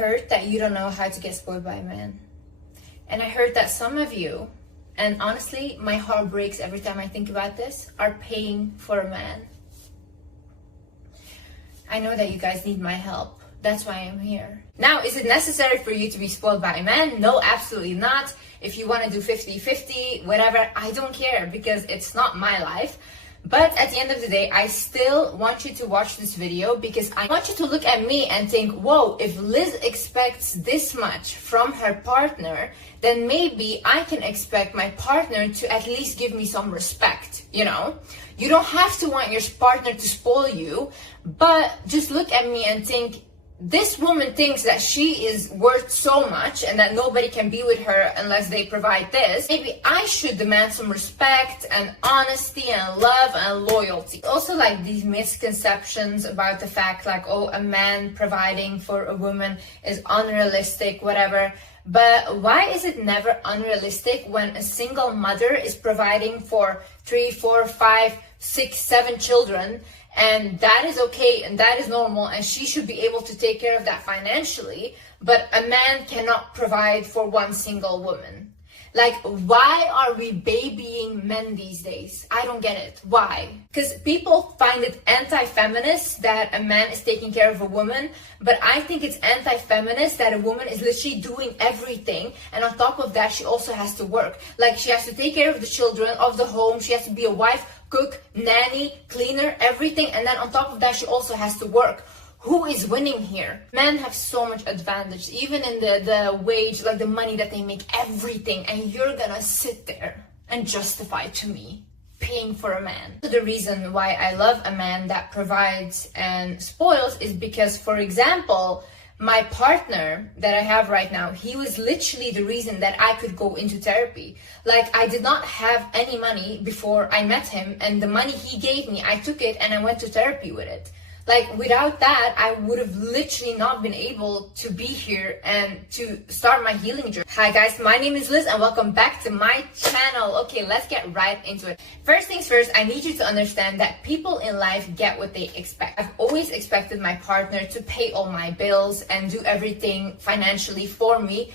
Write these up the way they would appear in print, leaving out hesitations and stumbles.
heard that you don't know how to get spoiled by a man. And I heard that some of you, and honestly, my heart breaks every time I think about this, are paying for a man. I know that you guys need my help. That's why I'm here. Now, is it necessary for you to be spoiled by a man? No, absolutely not. If you want to do 50-50, whatever, I don't care because it's not my life. But at the end of the day, I still want you to watch this video because I want you to look at me and think, whoa, if Liz expects this much from her partner, then maybe I can expect my partner to at least give me some respect, you know? You don't have to want your partner to spoil you, but just look at me and think, this woman thinks that she is worth so much and that nobody can be with her unless they provide this. Maybe I should demand some respect and honesty and love and loyalty. Also, like these misconceptions about the fact like, oh, a man providing for a woman is unrealistic, whatever. But why is it never unrealistic when a single mother is providing for 3, 4, 5, 6, 7 children? And that is okay and that is normal and she should be able to take care of that financially, but a man cannot provide for one single woman. Like, why are we babying men these days? I don't get it. Why? Because people find it anti-feminist that a man is taking care of a woman, but I think it's anti-feminist that a woman is literally doing everything, and on top of that, she also has to work. Like, she has to take care of the children, of the home, she has to be a wife, cook, nanny, cleaner, everything, and then on top of that, she also has to work. Who is winning here? Men have so much advantage, even in the wage, like the money that they make, everything, and you're gonna sit there and justify to me paying for a man. The reason why I love a man that provides and spoils is because, for example, my partner that I have right now, he was literally the reason that I could go into therapy. Like, I did not have any money before I met him, and the money he gave me, I took it and I went to therapy with it. Like, without that, I would have literally not been able to be here and to start my healing journey. Hi guys, my name is Liz and welcome back to my channel. Okay, let's get right into it. First things first, I need you to understand that people in life get what they expect. I've always expected my partner to pay all my bills and do everything financially for me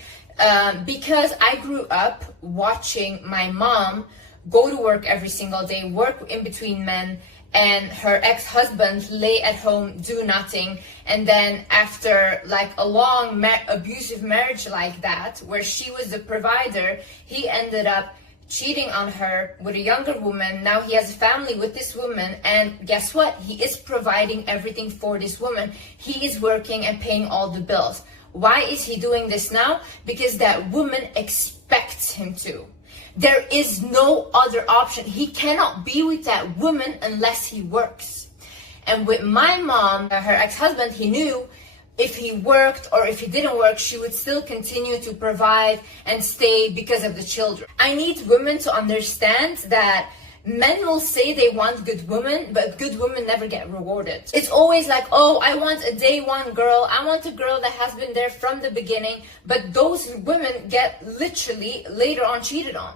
because I grew up watching my mom go to work every single day, work in between men, and her ex-husband lay at home, do nothing, and then after like a long abusive marriage like that, where she was the provider, he ended up cheating on her with a younger woman. Now he has a family with this woman, and guess what? He is providing everything for this woman. He is working and paying all the bills. Why is he doing this now? Because that woman expects him to. There is no other option. He cannot be with that woman unless he works. And with my mom, her ex-husband, he knew if he worked or if he didn't work, she would still continue to provide and stay because of the children. I need women to understand that men will say they want good women, but good women never get rewarded. It's always like, oh, I want a day one girl. I want a girl that has been there from the beginning. But those women get literally later on cheated on.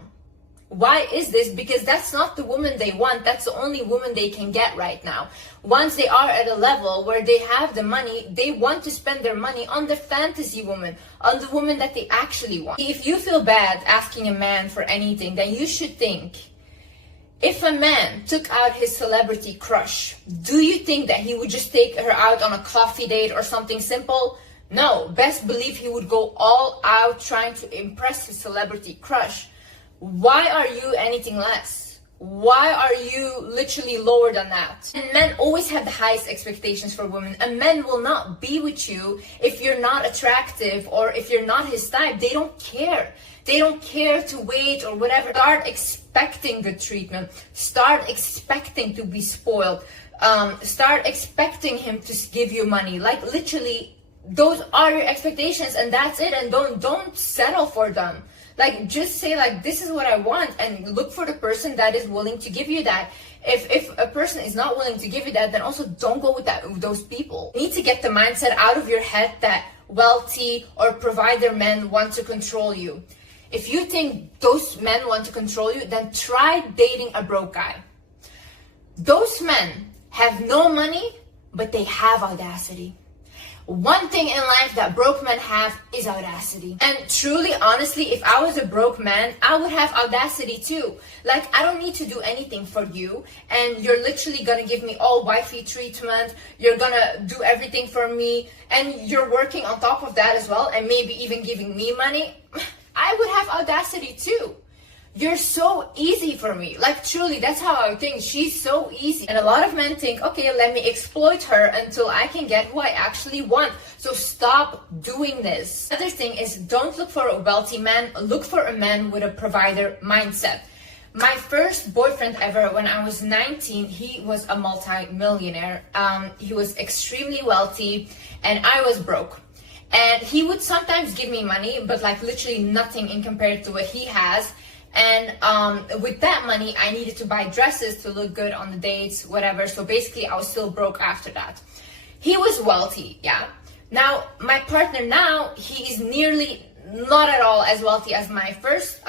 Why is this? Because that's not the woman they want. That's the only woman they can get right now. Once they are at a level where they have the money, they want to spend their money on the fantasy woman, on the woman that they actually want. If you feel bad asking a man for anything, then you should think, if a man took out his celebrity crush, do you think that he would just take her out on a coffee date or something simple? No, best believe he would go all out trying to impress his celebrity crush. Why are you anything less? Why are you literally lower than that? And men always have the highest expectations for women. A man will not be with you if you're not attractive or if you're not his type. They don't care. They don't care to wait or whatever. Start expecting good treatment. Start expecting to be spoiled. Start expecting him to give you money. Like, literally, those are your expectations and that's it. And don't settle for them. Like, just say like, this is what I want, and look for the person that is willing to give you that. If a person is not willing to give you that, then also don't go with those people. You need to get the mindset out of your head that wealthy or provider men want to control you. If you think those men want to control you, then try dating a broke guy. Those men have no money, but they have audacity. One thing in life that broke men have is audacity. And truly, honestly, if I was a broke man, I would have audacity too. Like, I don't need to do anything for you, and you're literally gonna give me all wifey treatment, you're gonna do everything for me, and you're working on top of that as well, and maybe even giving me money. I would have audacity too. You're so easy for me. Like, truly, that's how I think. She's so easy. And a lot of men think, okay, let me exploit her until I can get who I actually want. So stop doing this. Another thing is, don't look for a wealthy man. Look for a man with a provider mindset. My first boyfriend ever, when I was 19, he was a multi-millionaire. He was extremely wealthy, and I was broke. And he would sometimes give me money, but like literally nothing in compared to what he has. And with that money, I needed to buy dresses to look good on the dates, whatever. So basically, I was still broke after that. He was wealthy, yeah. Now, my partner now, he is nearly not at all as wealthy as my first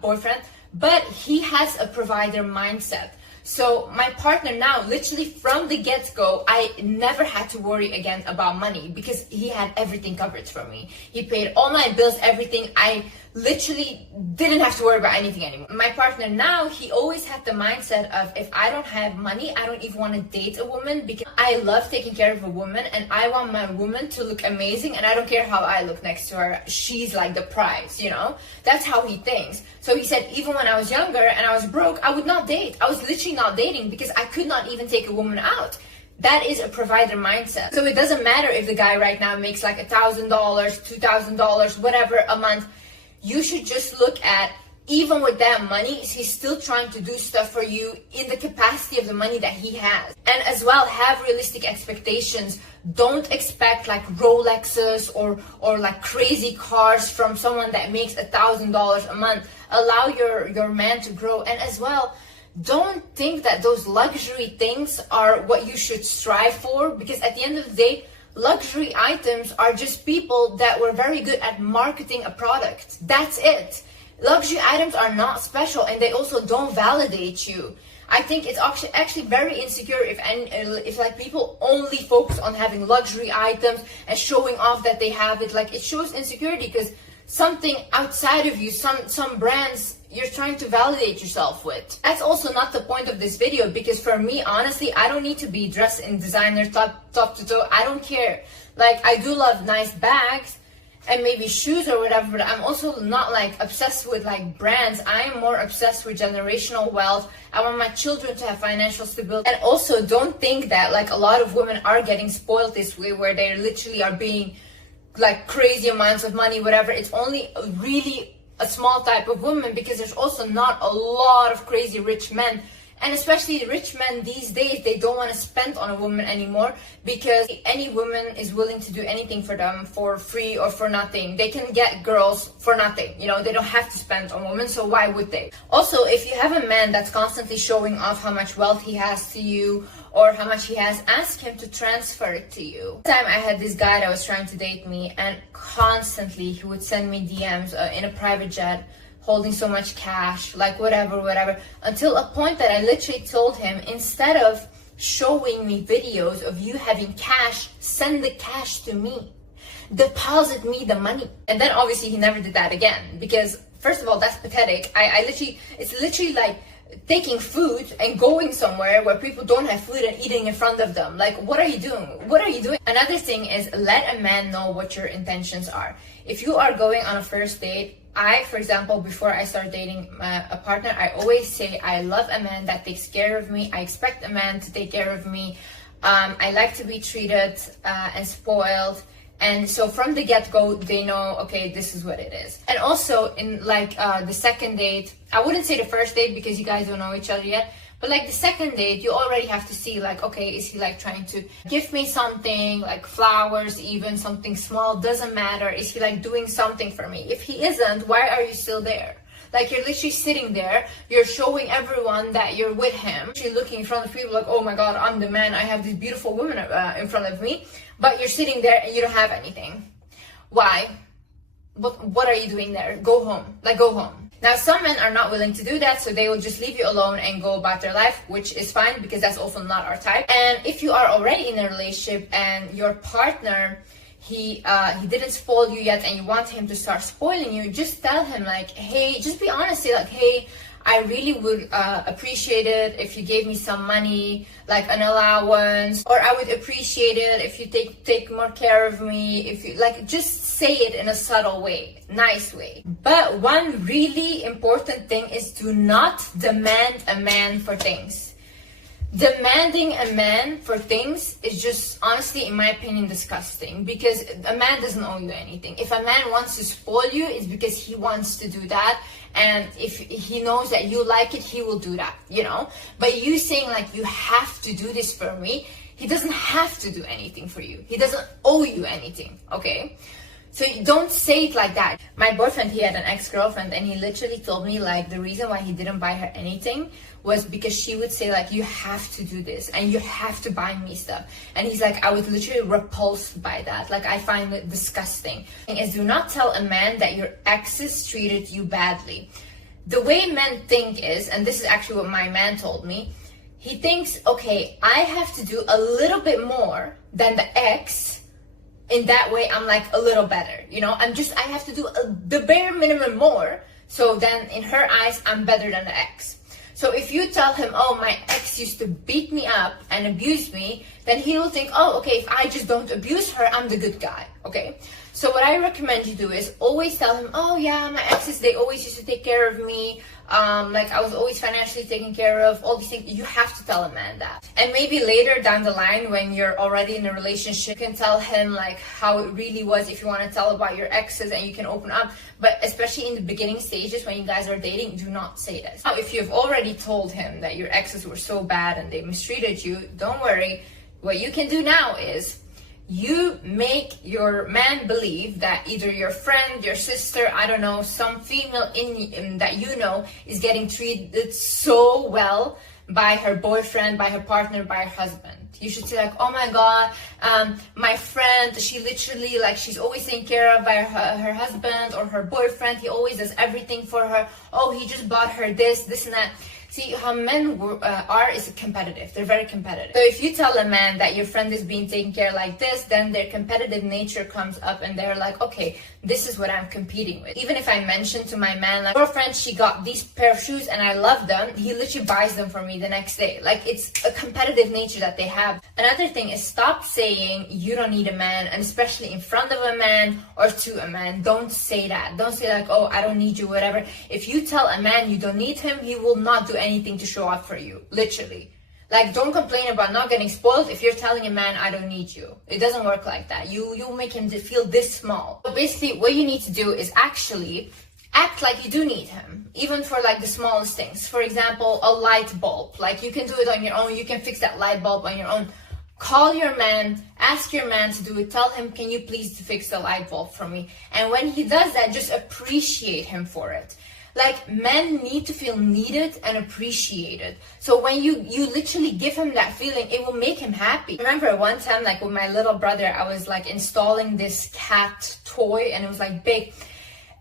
boyfriend, but he has a provider mindset. So my partner now, literally from the get-go, I never had to worry again about money because he had everything covered for me. He paid all my bills, everything. I literally didn't have to worry about anything anymore. My partner now, he always had the mindset of, if I don't have money, I don't even want to date a woman because I love taking care of a woman and I want my woman to look amazing and I don't care how I look next to her. She's like the prize, you know? That's how he thinks. So he said, even when I was younger and I was broke, I would not date. I was literally not dating because I could not even take a woman out. That is a provider mindset. So it doesn't matter if the guy right now makes like $1,000, $2,000, whatever a month. You should just look at, even with that money, is he still trying to do stuff for you in the capacity of the money that he has? And as well, have realistic expectations. Don't expect like Rolexes or like crazy cars from someone that makes $1,000 a month. Allow your man to grow. And as well, don't think that those luxury things are what you should strive for, because at the end of the day, luxury items are just people that were very good at marketing a product. That's it. Luxury items are not special, and they also don't validate you. I think it's actually very insecure if like people only focus on having luxury items and showing off that they have it. Like, it shows insecurity because something outside of you, some brands you're trying to validate yourself with. That's also not the point of this video, because for me, honestly, I don't need to be dressed in designer top to toe. I don't care. Like, I do love nice bags and maybe shoes or whatever, but I'm also not like obsessed with like brands. I am more obsessed with generational wealth. I want my children to have financial stability. And also, don't think that like a lot of women are getting spoiled this way, where they literally are being like crazy amounts of money, whatever. It's only really a small type of woman, because there's also not a lot of crazy rich men. And especially the rich men these days, they don't want to spend on a woman anymore, because any woman is willing to do anything for them for free or for nothing. They can get girls for nothing, you know, they don't have to spend on women, so why would they? Also, if you have a man that's constantly showing off how much wealth he has to you or how much he has, ask him to transfer it to you. One time I had this guy that was trying to date me, and constantly he would send me DMs in a private jet, holding so much cash, like whatever, until a point that I literally told him, instead of showing me videos of you having cash, send the cash to me. Deposit me the money. And then obviously he never did that again, because first of all, that's pathetic. It's literally like taking food and going somewhere where people don't have food and eating in front of them. Like, what are you doing? What are you doing? Another thing is, let a man know what your intentions are. If you are going on a first date, for example, before I start dating a partner, I always say I love a man that takes care of me. I expect a man to take care of me. I like to be treated and spoiled. And so from the get-go, they know, okay, this is what it is. And also in like the second date, I wouldn't say the first date because you guys don't know each other yet, but like the second date, you already have to see like, okay, is he like trying to gift me something, like flowers, even something small, doesn't matter. Is he like doing something for me? If he isn't, why are you still there? Like, you're literally sitting there, you're showing everyone that you're with him. You're looking in front of people like, oh my God, I'm the man, I have this beautiful woman in front of me. But you're sitting there and you don't have anything. Why? What are you doing there? Go home. Like, go home. Now, some men are not willing to do that, so they will just leave you alone and go about their life, which is fine because that's also not our type. And if you are already in a relationship and your partner he didn't spoil you yet and you want him to start spoiling you, just tell him like, hey, just be honest, say like, hey, I really would appreciate it if you gave me some money, like an allowance, or I would appreciate it if you take more care of me, if you like, just say it in a subtle way, nice way. But one really important thing is do not demand a man for things. Demanding a man for things is just, honestly, in my opinion, disgusting, because a man doesn't owe you anything. If a man wants to spoil you, it's because he wants to do that, and if he knows that you like it, he will do that, you know? But you saying like, you have to do this for me, he doesn't have to do anything for you. He doesn't owe you anything, okay? So you don't say it like that. My boyfriend, he had an ex-girlfriend, and he literally told me like the reason why he didn't buy her anything was because she would say like, you have to do this and you have to buy me stuff. And he's like, I was literally repulsed by that. Like, I find it disgusting. And is do not tell a man that your exes treated you badly. The way men think is, and this is actually what my man told me, he thinks, okay, I have to do a little bit more than the ex. In that way, I'm like a little better, you know? I have to do the bare minimum more. So then in her eyes, I'm better than the ex. So if you tell him, oh, my ex used to beat me up and abuse me, then he will think, oh, okay, if I just don't abuse her, I'm the good guy, okay? So what I recommend you do is always tell him, oh yeah, my exes, they always used to take care of me. Like I was always financially taken care of, all these things. You have to tell a man that. And maybe later down the line when you're already in a relationship, you can tell him like how it really was if you want to tell about your exes and you can open up. But especially in the beginning stages when you guys are dating, do not say this. Now, if you've already told him that your exes were so bad and they mistreated you, don't worry. What you can do now is you make your man believe that either your friend, your sister, I don't know, some female in that you know is getting treated so well by her boyfriend, by her partner, by her husband. You should say like, oh my God, my friend, she literally like, she's always taken care of by her husband or her boyfriend. He always does everything for her. Oh, he just bought her this and that. See, how men are is competitive. They're very competitive. So if you tell a man that your friend is being taken care like this, then their competitive nature comes up and they're like, okay, this is what I'm competing with. Even if I mention to my man, like, girlfriend, she got these pair of shoes and I love them, he literally buys them for me the next day. Like, it's a competitive nature that they have. Another thing is stop saying you don't need a man, and especially in front of a man or to a man. Don't say that. Don't say like, oh, I don't need you, whatever. If you tell a man you don't need him, he will not do anything to show up for you, literally. Like, don't complain about not getting spoiled if you're telling a man, I don't need you. It doesn't work like that. You'll make him feel this small. So basically, what you need to do is actually act like you do need him, even for like the smallest things. For example, a light bulb. Like, you can do it on your own. You can fix that light bulb on your own. Call your man, ask your man to do it. Tell him, can you please fix the light bulb for me? And when he does that, just appreciate him for it. Like, men need to feel needed and appreciated. So when you literally give him that feeling, it will make him happy. I remember one time, like with my little brother, I was like installing this cat toy and it was like big.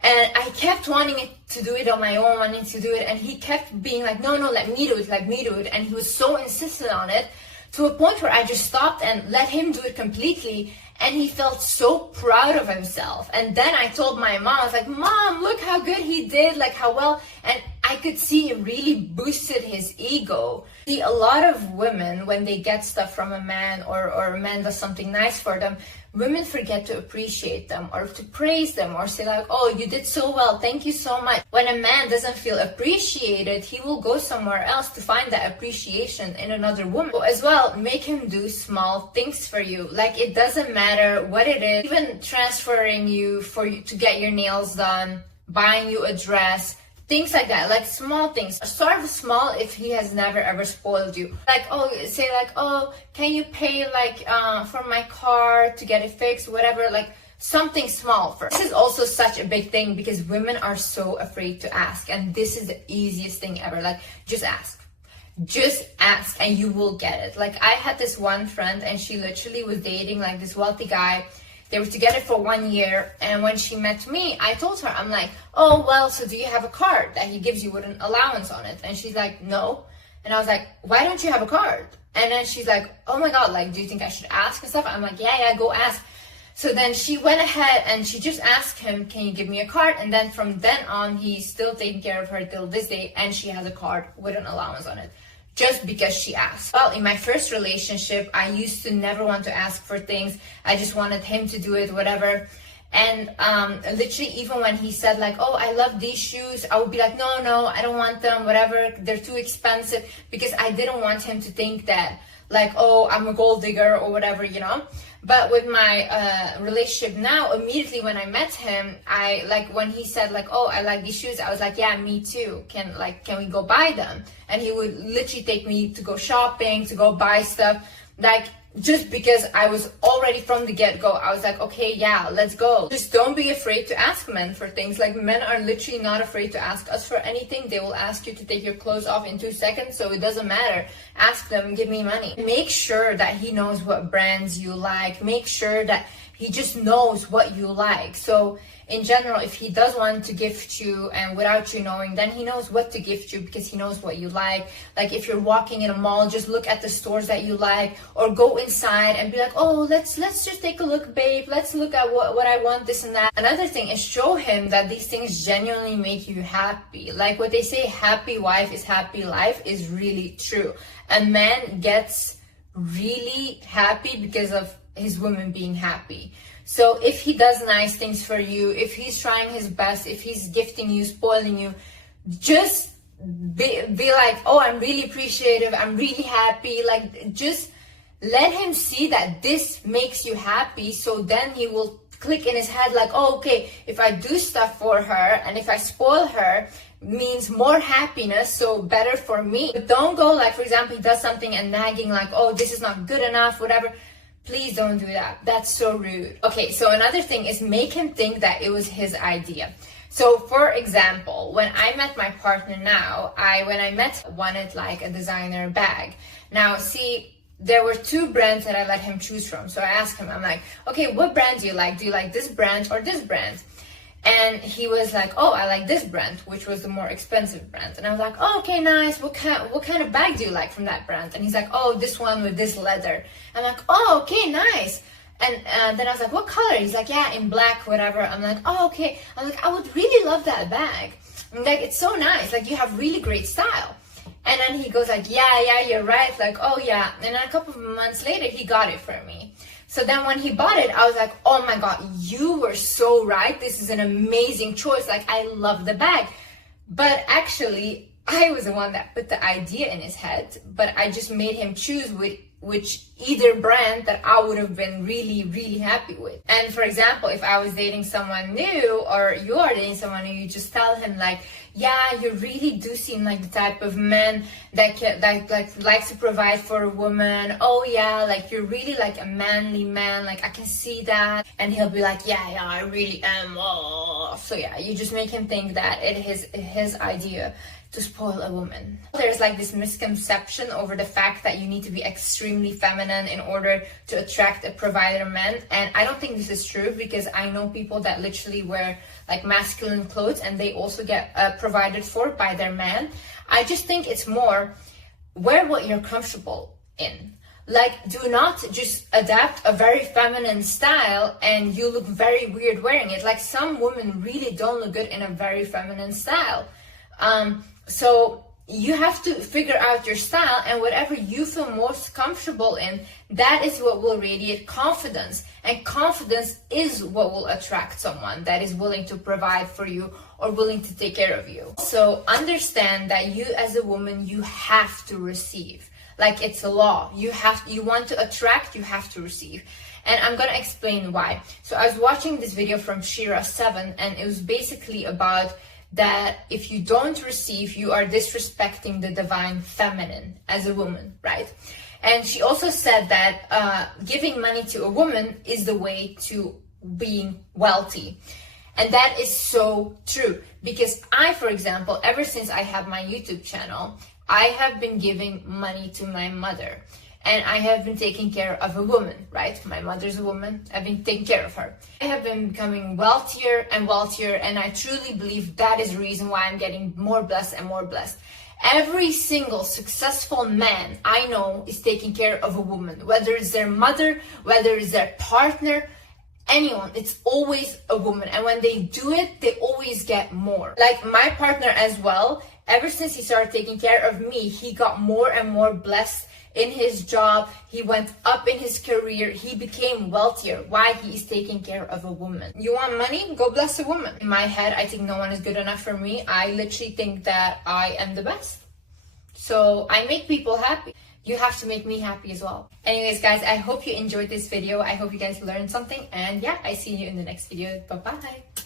And I kept wanting to do it on my own, wanting to do it. And he kept being like, no, let me do it, let me do it. And he was so insistent on it to a point where I just stopped and let him do it completely. And he felt so proud of himself. And then I told my mom, I was like, Mom, look how good he did, like how well. And I could see it really boosted his ego. See, a lot of women, when they get stuff from a man or a man does something nice for them, women forget to appreciate them or to praise them or say like, oh, you did so well, thank you so much. When a man doesn't feel appreciated, he will go somewhere else to find that appreciation in another woman. So as well, make him do small things for you. Like, it doesn't matter what it is, even transferring you to get your nails done, buying you a dress, things like that, like small things. Start small if he has never ever spoiled you. Like, oh, say like, oh, can you pay like for my car to get it fixed, whatever, like something small first. This is also such a big thing because women are so afraid to ask, and this is the easiest thing ever. Like, just ask. Just ask and you will get it. Like, I had this one friend and she literally was dating like this wealthy guy. They were together for 1 year, and when she met me, I told her, I'm like, oh, well, so do you have a card that he gives you with an allowance on it? And she's like, no. And I was like, why don't you have a card? And then she's like, oh my God, like, do you think I should ask and stuff? I'm like, yeah, go ask. So then she went ahead and she just asked him, can you give me a card? And then from then on, he's still taking care of her till this day, and she has a card with an allowance on it, just because she asked. Well, in my first relationship, I used to never want to ask for things. I just wanted him to do it, whatever. And literally, even when he said like, oh, I love these shoes, I would be like, no, I don't want them, whatever, they're too expensive, because I didn't want him to think that like, oh, I'm a gold digger or whatever, you know. But with my relationship now, immediately when I met him, I like when he said like, oh, I like these shoes, I was like, yeah, me too. Can we go buy them? And he would literally take me to go shopping, to go buy stuff, like just because I was already from the get-go, I was like, okay, yeah, let's go. Just don't be afraid to ask men for things. Like, men are literally not afraid to ask us for anything. They will ask you to take your clothes off in 2 seconds, so it doesn't matter. Ask them, give me money. Make sure that he knows what brands you like. Make sure that he just knows what you like. So in general, if he does want to gift you and without you knowing, then he knows what to gift you because he knows what you like. Like if you're walking in a mall, just look at the stores that you like, or go inside and be like, oh, let's just take a look, babe. Let's look at what I want, this and that. Another thing is show him that these things genuinely make you happy. Like what they say, happy wife is happy life, is really true. A man gets really happy because of his woman being happy. So if he does nice things for you, if he's trying his best, if he's gifting you, spoiling you, just be like, oh, I'm really appreciative, I'm really happy. Like, just let him see that this makes you happy, so then he will click in his head like, oh, okay, if I do stuff for her and if I spoil her, means more happiness, so better for me. But don't go like, for example, he does something and nagging like, oh, this is not good enough, whatever. Please don't do that. That's so rude. Okay, so another thing is make him think that it was his idea. So for example, when I met my partner now, when I wanted like a designer bag. Now see, there were 2 brands that I let him choose from. So I asked him, I'm like, okay, what brand do you like? Do you like this brand or this brand? And he was like, oh, I like this brand, which was the more expensive brand. And I was like, oh, okay, nice. What kind of bag do you like from that brand? And he's like, oh, this one with this leather. I'm like, oh, okay, nice. And then I was like, what color? He's like, yeah, in black, whatever. I'm like, oh, okay. I'm like, I would really love that bag. I'm like, it's so nice. Like, you have really great style. And then he goes like, yeah, you're right. Like, oh, yeah. And then a couple of months later, he got it for me. So then when he bought it, I was like, oh my God, you were so right. This is an amazing choice. Like, I love the bag. But actually, I was the one that put the idea in his head, but I just made him choose which either brand that I would have been really, really happy with. And for example, if I was dating someone new, or you are dating someone new, you just tell him like, yeah, you really do seem like the type of man that likes to provide for a woman. Oh yeah, like you're really like a manly man, like I can see that. And he'll be like, yeah, I really am. Oh. So yeah, you just make him think that it is his idea to spoil a woman. There's like this misconception over the fact that you need to be extremely feminine in order to attract a provider man, and I don't think this is true, because I know people that literally wear like masculine clothes and they also get provided for by their man. I just think it's more, wear what you're comfortable in. Like, do not just adapt a very feminine style and you look very weird wearing it. Like, some women really don't look good in a very feminine style. So you have to figure out your style, and whatever you feel most comfortable in, that is what will radiate confidence. And confidence is what will attract someone that is willing to provide for you or willing to take care of you. So understand that you as a woman, you have to receive. Like, it's a law. You want to attract, you have to receive. And I'm gonna explain why. So I was watching this video from Shira7, and it was basically about that if you don't receive, you are disrespecting the divine feminine as a woman, right? And she also said that giving money to a woman is the way to being wealthy. And that is so true, because I, for example, ever since I have my YouTube channel, I have been giving money to my mother. And I have been taking care of a woman, right? My mother's a woman. I've been taking care of her. I have been becoming wealthier and wealthier, and I truly believe that is the reason why I'm getting more blessed and more blessed. Every single successful man I know is taking care of a woman, whether it's their mother, whether it's their partner. anyone, it's always a woman. And when they do it, they always get more. Like my partner as well, ever since he started taking care of me, he got more and more blessed in his job. He went up in his career. He became wealthier. Why? He is taking care of a woman. You want money? Go bless a woman. In my head, I think no one is good enough for me. I literally think that I am the best. So I make people happy. You have to make me happy as well. Anyways, guys, I hope you enjoyed this video. I hope you guys learned something. And yeah, I see you in the next video. Bye-bye.